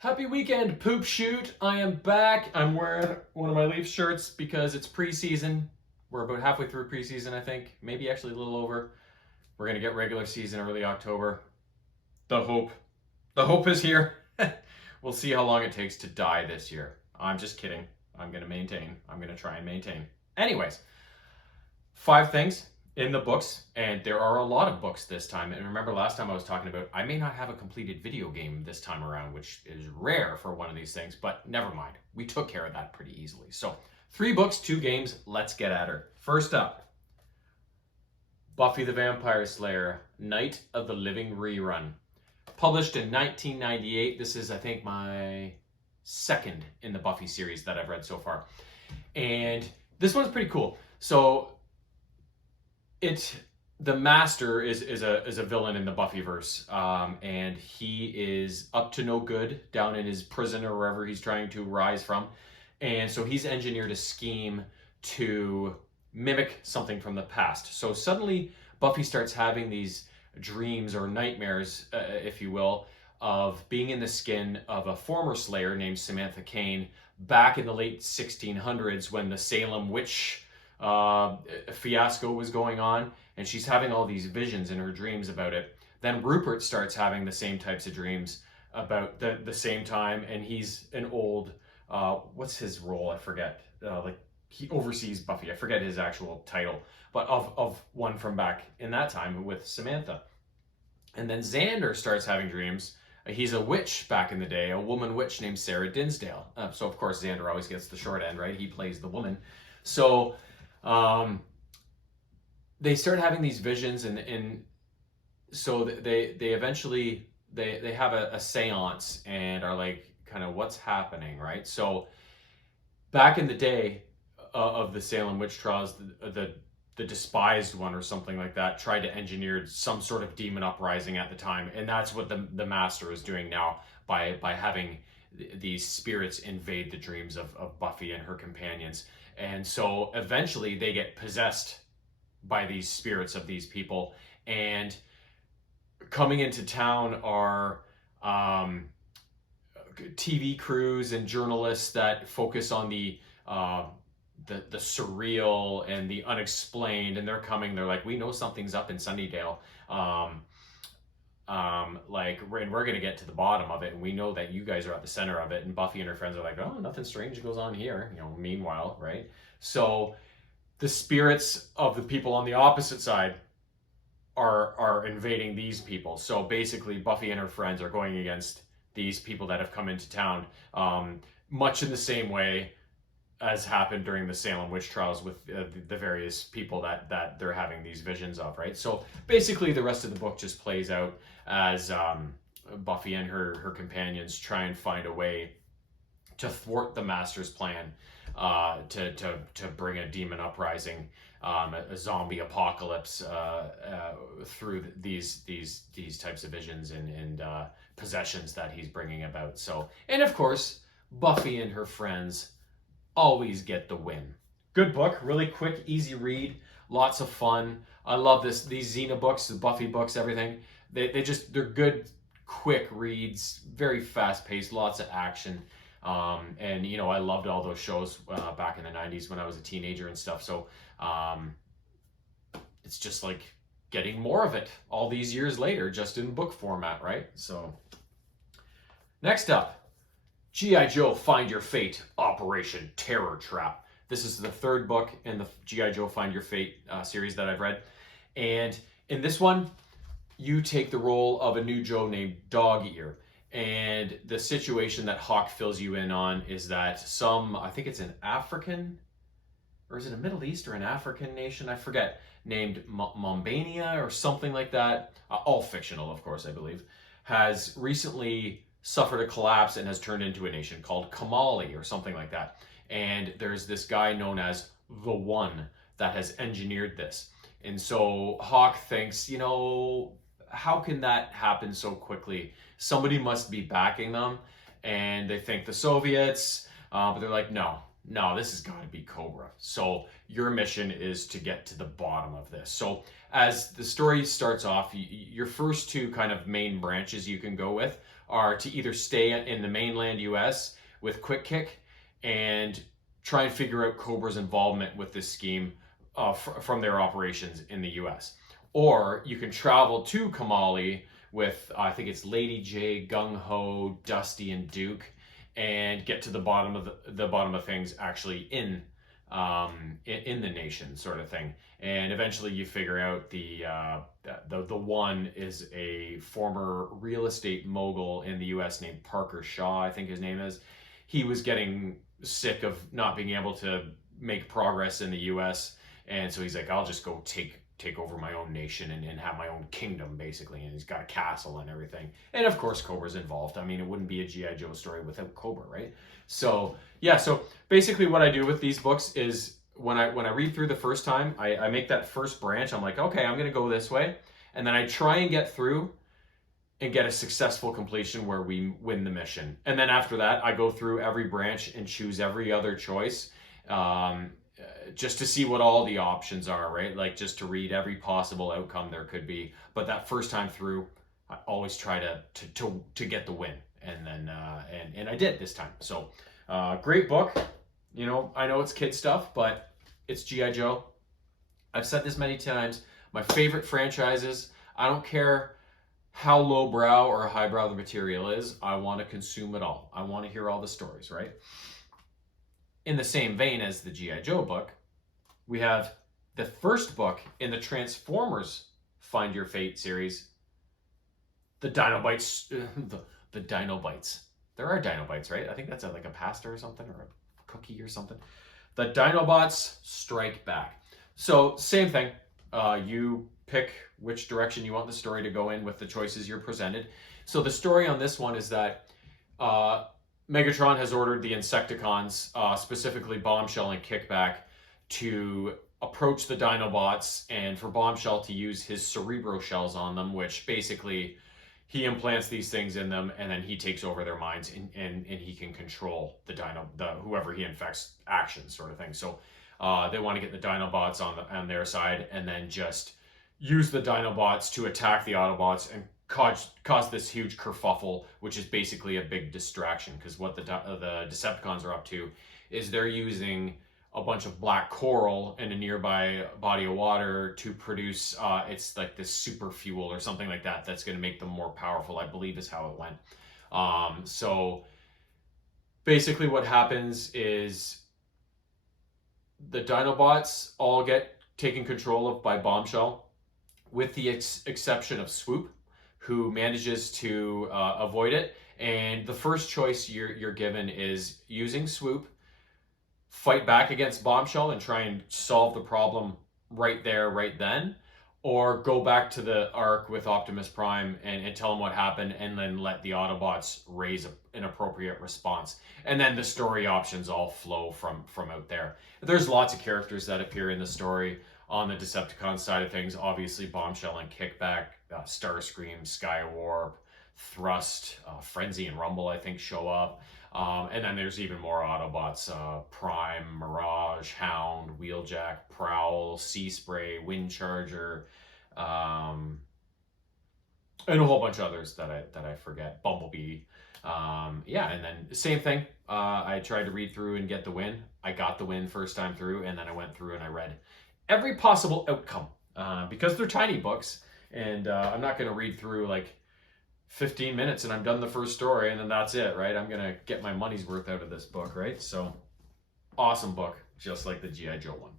Happy weekend, poop shoot. I am back. I'm wearing one of my Leafs shirts because it's preseason. We're about halfway through preseason, I think. Maybe actually a little over. We're going to get regular season early October. The hope. The hope is here. We'll see how long it takes to die this year. I'm just kidding. I'm going to maintain. I'm going to try and maintain. Anyways, 5 things in the books, and there are a lot of books this time. And remember last time I was talking about I may not have a completed video game this time around, which is rare for one of these things, but never mind. We took care of that pretty easily. So 3 books, 2 games. Let's get at her. First up, Buffy the Vampire Slayer, Night of the Living Rerun. Published in 1998. This is, I think, my second in the Buffy series that I've read so far. And this one's pretty cool. So the Master is a villain in the Buffyverse, and he is up to no good down in his prison or wherever he's trying to rise from, and so he's engineered a scheme to mimic something from the past. So suddenly Buffy starts having these dreams or nightmares, if you will, of being in the skin of a former Slayer named Samantha Kane back in the late 1600s when the Salem witch fiasco was going on, and she's having all these visions in her dreams about it. Then Rupert starts having the same types of dreams about the same time, and he's an old what's his role? I forget. Like he oversees Buffy. I forget his actual title, but of one from back in that time with Samantha. And then Xander starts having dreams. He's a witch back in the day, a woman witch named Sarah Dinsdale. So of course Xander always gets the short end, right? He plays the woman. So they start having these visions, and so they eventually they have a seance and are like, kind of, what's happening, right? So back in the day of the Salem witch trials, the despised one or something like that tried to engineer some sort of demon uprising at the time, and that's what the Master is doing now by having these spirits invade the dreams of Buffy and her companions. And so eventually they get possessed by these spirits of these people, and coming into town are TV crews and journalists that focus on the surreal and the unexplained, and they're like, we know something's up in Sunnydale, and we're gonna get to the bottom of it, and we know that you guys are at the center of it. And Buffy and her friends are like, oh, nothing strange goes on here, meanwhile, right? So the spirits of the people on the opposite side are invading these people. So basically Buffy and her friends are going against these people that have come into town, much in the same way as happened during the Salem witch trials with the various people that they're having these visions of, right? So basically the rest of the book just plays out as Buffy and her companions try and find a way to thwart the Master's plan, to bring a demon uprising, a zombie apocalypse through these types of visions and possessions that he's bringing about. So, and of course, Buffy and her friends always get the win. Good book, really quick, easy read, lots of fun. I love these Xena books, the Buffy books, everything. They're good, quick reads, very fast paced, lots of action. And I loved all those shows back in the 90s when I was a teenager and stuff. So it's just like getting more of it all these years later, just in book format, right? So next up, G.I. Joe Find Your Fate, Operation Terror Trap. This is the 3rd book in the G.I. Joe Find Your Fate series that I've read. And in this one, you take the role of a new Joe named Dog Ear. And the situation that Hawk fills you in on is that I think it's an African, or is it a Middle East or an African nation, I forget, named Mombania or something like that, all fictional, of course, I believe, has recently suffered a collapse and has turned into a nation called Kamali or something like that. And there's this guy known as the One that has engineered this. And so Hawk thinks, how can that happen so quickly? Somebody must be backing them. And they think the Soviets, but they're like, no, no, this has got to be Cobra. So your mission is to get to the bottom of this. So as the story starts off, your first two kind of main branches you can go with are to either stay in the mainland US with Quick Kick and try and figure out Cobra's involvement with this scheme from their operations in the US. Or you can travel to Kamali with, I think it's Lady J, Gung Ho, Dusty, and Duke, and get to the bottom of the bottom of things actually in the nation, sort of thing. And eventually you figure out the one is a former real estate mogul in the US named Parker Shaw, I think his name is. He was getting sick of not being able to make progress in the US, and so he's like, I'll just go take over my own nation and have my own kingdom, basically. And he's got a castle and everything. And of course, Cobra's involved. I mean, it wouldn't be a G.I. Joe story without Cobra, right? So yeah, so basically what I do with these books is when I read through the first time, I make that first branch. I'm like, okay, I'm gonna go this way. And then I try and get through and get a successful completion where we win the mission. And then after that, I go through every branch and choose every other choice. Just to see what all the options are, right? Like just to read every possible outcome there could be. But that first time through, I always try to get the win, and then and I did this time. So great book. You know, I know it's kid stuff, but it's G.I. Joe. I've said this many times. My favorite franchises. I don't care how lowbrow or highbrow the material is. I want to consume it all. I want to hear all the stories, right? In the same vein as the G.I. Joe book, we have the first book in the Transformers Find Your Fate series, the Dinobots. The Dinobots. There are Dinobots, right? I think that's like a pasta or something, or a cookie or something. The Dinobots Strike Back. So same thing. You pick which direction you want the story to go in with the choices you're presented. So the story on this one is that Megatron has ordered the Insecticons, specifically Bombshell and Kickback, to approach the Dinobots, and for Bombshell to use his Cerebro shells on them, which basically he implants these things in them, and then he takes over their minds, and he can control whoever he infects actions, sort of thing. So they want to get the Dinobots on their side, and then just use the Dinobots to attack the Autobots and cause this huge kerfuffle, which is basically a big distraction, because what the Decepticons are up to is they're using a bunch of black coral in a nearby body of water to produce, it's like this super fuel or something like that that's going to make them more powerful, I believe is how it went. So basically what happens is the Dinobots all get taken control of by Bombshell, with the exception of Swoop, who manages to avoid it. And the first choice you're given is using Swoop, fight back against Bombshell and try and solve the problem right there, right then, or go back to the Ark with Optimus Prime and tell him what happened, and then let the Autobots raise an appropriate response. And then the story options all flow from out there. There's lots of characters that appear in the story. On the Decepticon side of things, obviously Bombshell and Kickback, Starscream, Skywarp, Thrust, Frenzy and Rumble, I think, show up. And then there's even more Autobots, Prime, Mirage, Hound, Wheeljack, Prowl, Sea Spray, Windcharger, and a whole bunch of others that I forget. Bumblebee. Yeah, and then same thing. I tried to read through and get the win. I got the win first time through, and then I went through and I read every possible outcome, because they're tiny books, and I'm not going to read through like 15 minutes and I'm done the first story and then that's it, right? I'm going to get my money's worth out of this book, right? So awesome book, just like the G.I. Joe one.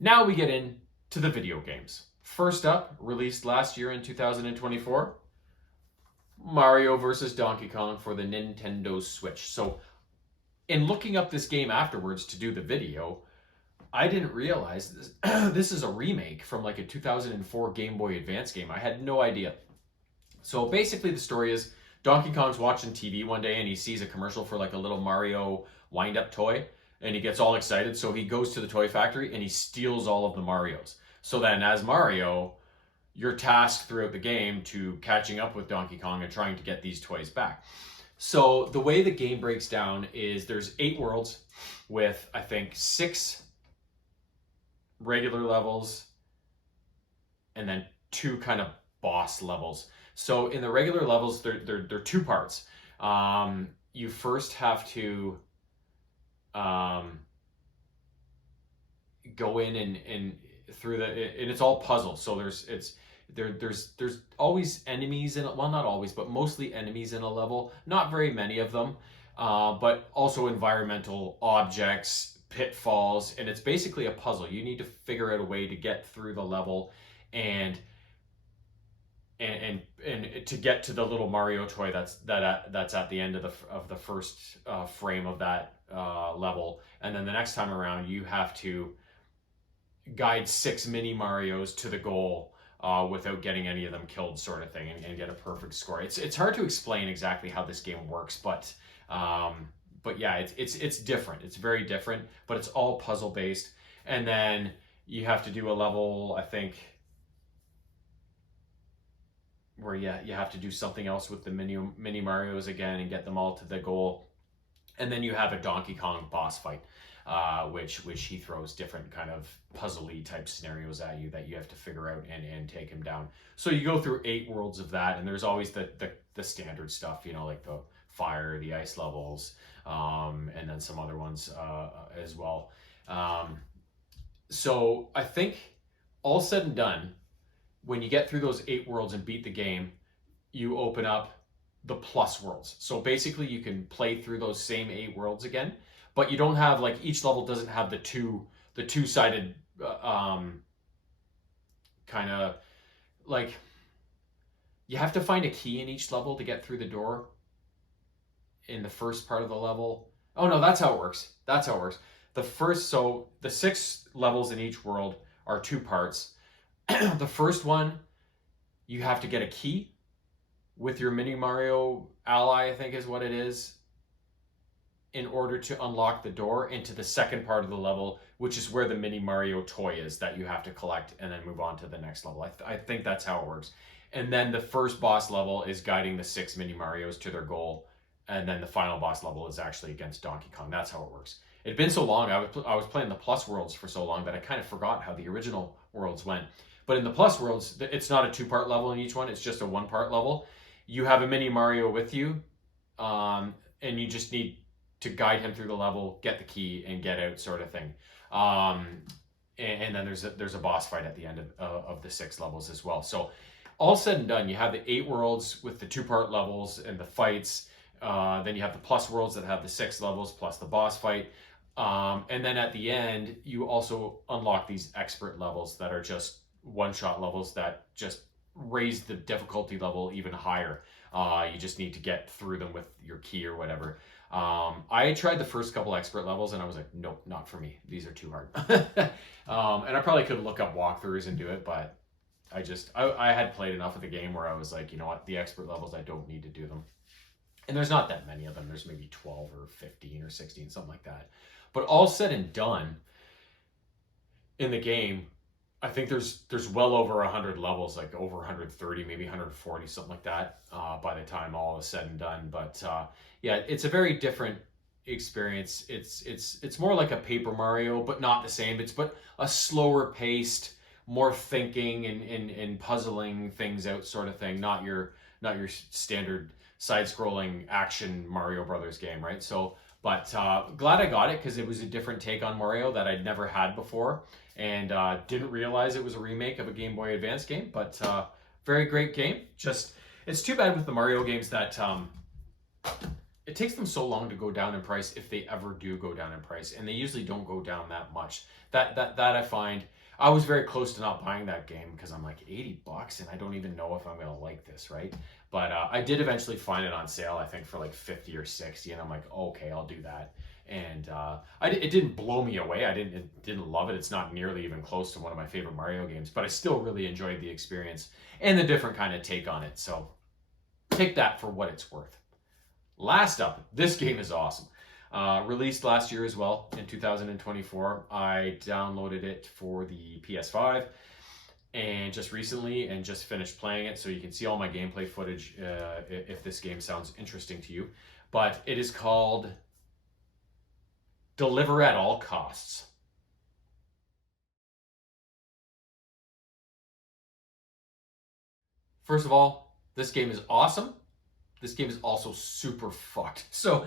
Now we get into the video games. First up, released last year in 2024, Mario vs. Donkey Kong for the Nintendo Switch. So in looking up this game afterwards to do the video, I didn't realize this is a remake from like a 2004 Game Boy Advance game. I had no idea. So basically the story is Donkey Kong's watching TV one day and he sees a commercial for like a little Mario wind-up toy, and he gets all excited. So he goes to the toy factory and he steals all of the Marios. So then as Mario, you're tasked throughout the game to catching up with Donkey Kong and trying to get these toys back. So the way the game breaks down is there's 8 worlds with, I think, 6 regular levels and then 2 kind of boss levels. So in the regular levels, they're 2 parts. You first have to go in and through and it's all puzzles. So there's always enemies in it. Well, not always, but mostly enemies in a level. Not very many of them, but also environmental objects, pitfalls, and it's basically a puzzle. You need to figure out a way to get through the level and to get to the little Mario toy that's at the end of the first frame of that level, and then the next time around you have to guide 6 mini Marios to the goal without getting any of them killed, sort of thing, and get a perfect score. It's hard to explain exactly how this game works, but yeah, it's different. It's very different, but it's all puzzle based. And then you have to do a level, I think, where you have to do something else with the mini Marios again and get them all to the goal. And then you have a Donkey Kong boss fight, which he throws different kind of puzzly type scenarios at you that you have to figure out and take him down. So you go through 8 worlds of that, and there's always the standard stuff, you know, like the fire, the ice levels, and then some other ones as well. So I think all said and done, when you get through those 8 worlds and beat the game, you open up the plus worlds. So basically you can play through those same 8 worlds again, but you don't have, like, each level doesn't have the two-sided kind of, like, you have to find a key in each level to get through the door in the first part of the level. Oh no, that's how it works. So the 6 levels in each world are 2 parts. The first one, you have to get a key with your mini Mario ally, I think is what it is, in order to unlock the door into the second part of the level, which is where the mini Mario toy is that you have to collect and then move on to the next level. I think that's how it works. And then the first boss level is guiding the 6 mini Marios to their goal, and then the final boss level is actually against Donkey Kong. That's how it works. It'd been so long, I was playing the plus worlds for so long that I kind of forgot how the original worlds went. But in the plus worlds, it's not a 2-part level in each one. It's just a 1-part level. You have a mini Mario with you, and you just need to guide him through the level, get the key, and get out, sort of thing. And then there's a boss fight at the end of the 6 levels as well. So all said and done, you have the 8 worlds with the 2-part levels and the fights. Then you have the plus worlds that have the 6 levels plus the boss fight. And then at the end, you also unlock these expert levels that are just one-shot levels that just raise the difficulty level even higher. You just need to get through them with your key or whatever. I tried the first couple expert levels and I was like, nope, not for me. These are too hard. And I probably could look up walkthroughs and do it, but I had played enough of the game where I was like, you know what, the expert levels, I don't need to do them. And there's not that many of them. There's maybe 12 or 15 or 16, something like that. But all said and done, in the game, I think there's well over 100 levels, like over 130, maybe 140, something like that, by the time all is said and done. But yeah, it's a very different experience. It's more like a Paper Mario, but not the same. But a slower paced, more thinking and puzzling things out sort of thing. Not your standard side-scrolling action Mario Brothers game, right? So, but glad I got it because it was a different take on Mario that I'd never had before. And didn't realize it was a remake of a Game Boy Advance game, but very great game. Just, it's too bad with the Mario games that it takes them so long to go down in price, if they ever do go down in price, and they usually don't go down that much. That I find, I was very close to not buying that game because I'm like, $80 and I don't even know if I'm gonna like this, right? But I did eventually find it on sale, I think for like 50 or 60, and I'm like, okay, I'll do that. And it didn't blow me away. I didn't love it. It's not nearly even close to one of my favorite Mario games, but I still really enjoyed the experience and the different kind of take on it. So take that for what it's worth. Last up, this game is awesome. Released last year as well in 2024. I downloaded it for the PS5. and just recently, and just finished playing it, so you can see all my gameplay footage if this game sounds interesting to you. But it is called Deliver at All Costs. First of all, this game is awesome. This game is also super fucked. So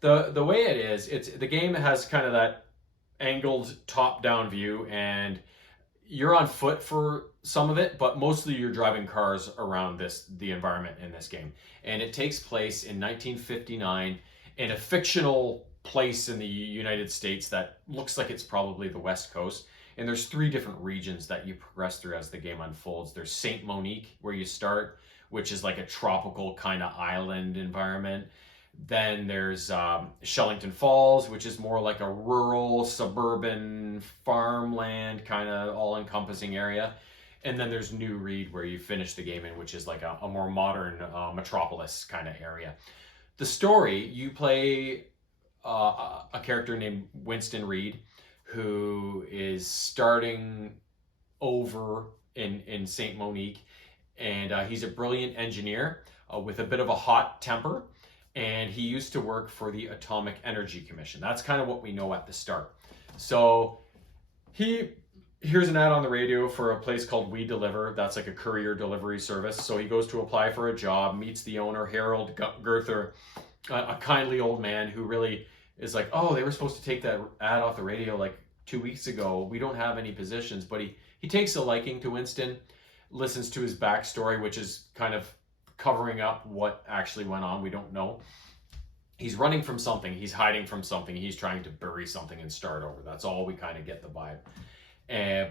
the way it is, it's the game has kind of that angled top-down view, and you're on foot for some of it, but mostly you're driving cars around the environment in this game. And it takes place in 1959 in a fictional place in the United States that looks like it's probably the West Coast. And there's 3 different regions that you progress through as the game unfolds. There's Saint Monique, where you start, which is like a tropical kind of island environment. Then there's Shellington Falls, which is more like a rural, suburban, farmland kind of all-encompassing area. And then there's New Reed, where you finish the game in, which is like a more modern metropolis kind of area. The story, you play a character named Winston Reed, who is starting over in Saint Monique. And he's a brilliant engineer with a bit of a hot temper. And he used to work for the Atomic Energy Commission. That's kind of what we know at the start. So he hears an ad on the radio for a place called We Deliver. That's like a courier delivery service. So he goes to apply for a job, meets the owner, Harold Gerther, a kindly old man who really is like, oh, they were supposed to take that ad off the radio like 2 weeks ago. We don't have any positions. But he takes a liking to Winston, listens to his backstory, which is kind of covering up what actually went on. We don't know. He's running from something. He's hiding from something. He's trying to bury something and start over. That's all we kind of get the vibe.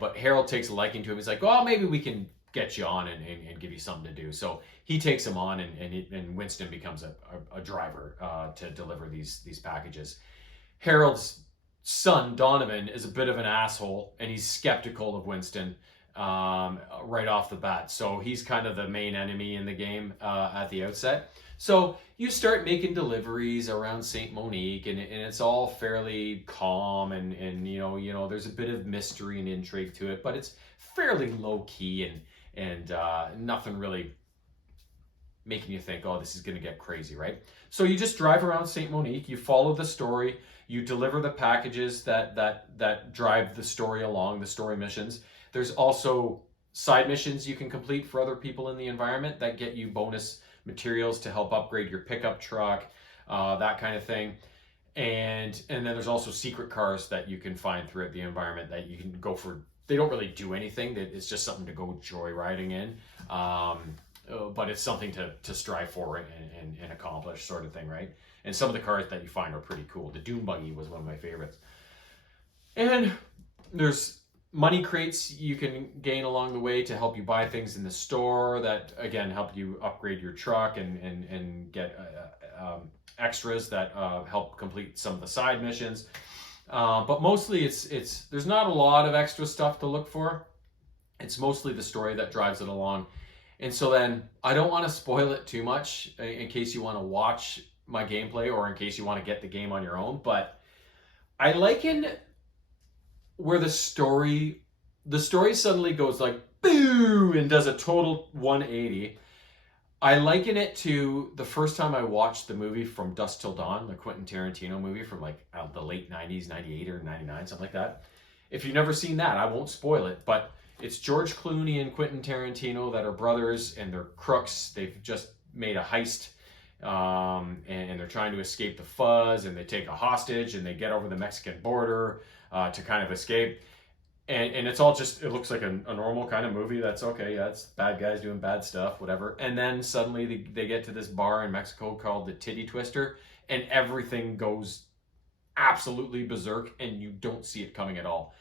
But Harold takes a liking to him. He's like, well, maybe we can get you on and give you something to do. So he takes him on, and Winston becomes a driver to deliver these packages. Harold's son, Donovan, is a bit of an asshole, and he's skeptical of Winston right off the bat. So he's kind of the main enemy in the game at the outset. So you start making deliveries around Saint Monique, and it's all fairly calm, and you know there's a bit of mystery and intrigue to it, but it's fairly low key and nothing really making you think, oh, this is going to get crazy, right? So you just drive around Saint Monique, you follow the story, you deliver the packages that drive the story along, the story missions. There's also side missions you can complete for other people in the environment that get you bonus materials to help upgrade your pickup truck, that kind of thing. And then there's also secret cars that you can find throughout the environment that you can go for. They don't really do anything. It's just something to go joyriding in. But it's something to strive for and accomplish, sort of thing, right? And some of the cars that you find are pretty cool. The Doom Buggy was one of my favorites. And there's money crates you can gain along the way to help you buy things in the store that, again, help you upgrade your truck and get extras that help complete some of the side missions. But mostly it's there's not a lot of extra stuff to look for. It's mostly the story that drives it along. And so then I don't want to spoil it too much in case you want to watch my gameplay or in case you want to get the game on your own. But I liken where the story suddenly goes like boo and does a total 180. I liken it to the first time I watched the movie From Dusk Till Dawn, the Quentin Tarantino movie from like the late 90s, 98 or 99, something like that. If you've never seen that, I won't spoil it, but it's George Clooney and Quentin Tarantino that are brothers, and they're crooks. They've just made a heist, and they're trying to escape the fuzz, and they take a hostage, and they get over the Mexican border to kind of escape. And it's all just, it looks like a normal kind of movie. That's okay, yeah, it's bad guys doing bad stuff, whatever. And then suddenly they get to this bar in Mexico called the Titty Twister, and everything goes absolutely berserk, and you don't see it coming at all.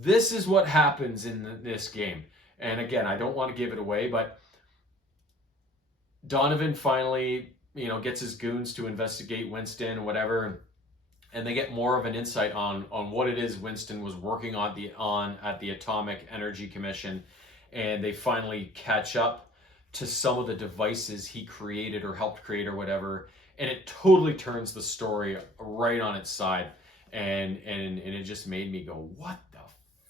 This is what happens in this game. And again, I don't want to give it away, but Donovan finally, gets his goons to investigate Winston, whatever, and they get more of an insight on what it is Winston was working on at the Atomic Energy Commission, and they finally catch up to some of the devices he created or helped create or whatever, and it totally turns the story right on its side, and it just made me go, what the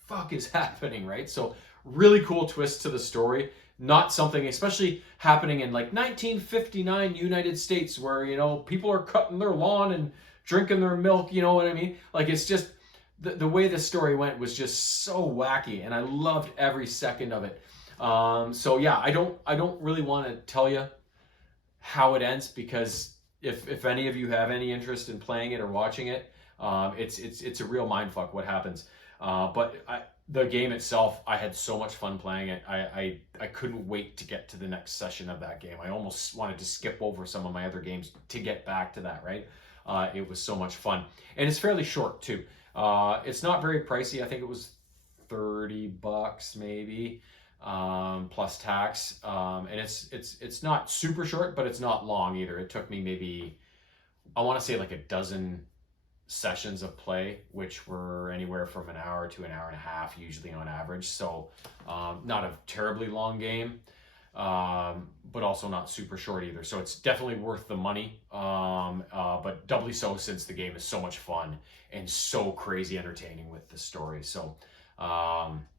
fuck is happening, right? So really cool twist to the story. Not something, especially happening in like 1959 United States, where people are cutting their lawn and drinking their milk. You know what I mean? Like, it's just the way the story went was just so wacky, and I loved every second of it. So yeah, I don't really want to tell you how it ends, because if any of you have any interest in playing it or watching it, it's a real mind fuck what happens. The game itself, I had so much fun playing it. I couldn't wait to get to the next session of that game. I almost wanted to skip over some of my other games to get back to that. Right, it was so much fun, and it's fairly short too. It's not very pricey. I think it was $30 maybe, plus tax. And it's not super short, but it's not long either. It took me maybe, I want to say, like a dozen sessions of play, which were anywhere from an hour to an hour and a half, usually on average. So not a terribly long game, but also not super short either. So it's definitely worth the money, but doubly so since the game is so much fun and so crazy entertaining with the story. So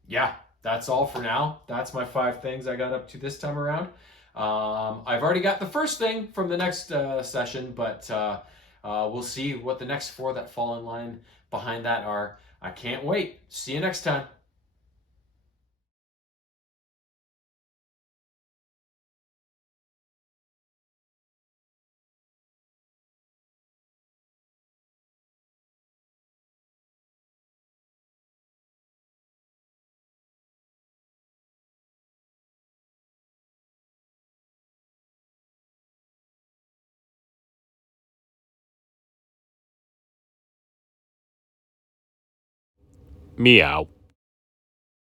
yeah, that's all for now. That's my 5 things I got up to this time around. I've already got the first thing from the next session, but we'll see what the next 4 that fall in line behind that are. I can't wait. See you next time. Meow.